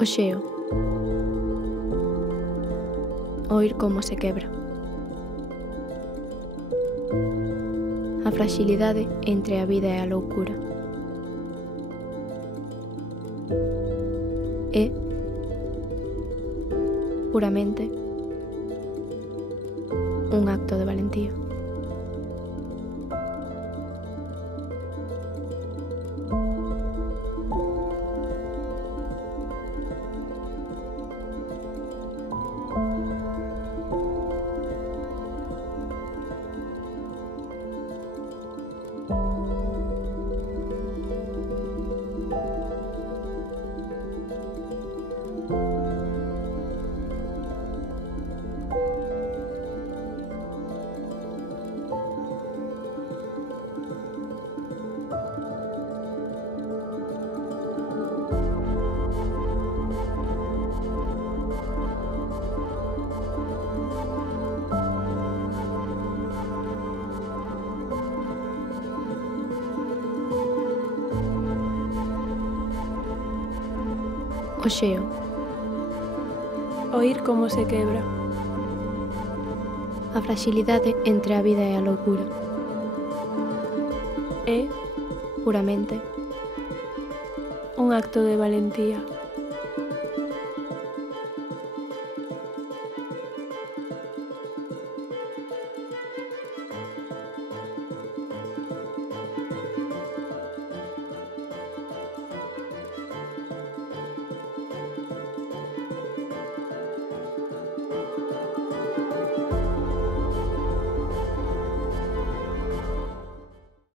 O xeo. Oír como se quebra. A fraxilidade entre a vida e a loucura. É, puramente, un acto de valentía. O xeo. Oír como se quebra. A fraxilidade entre a vida e a loucura. É puramente un acto de valentía.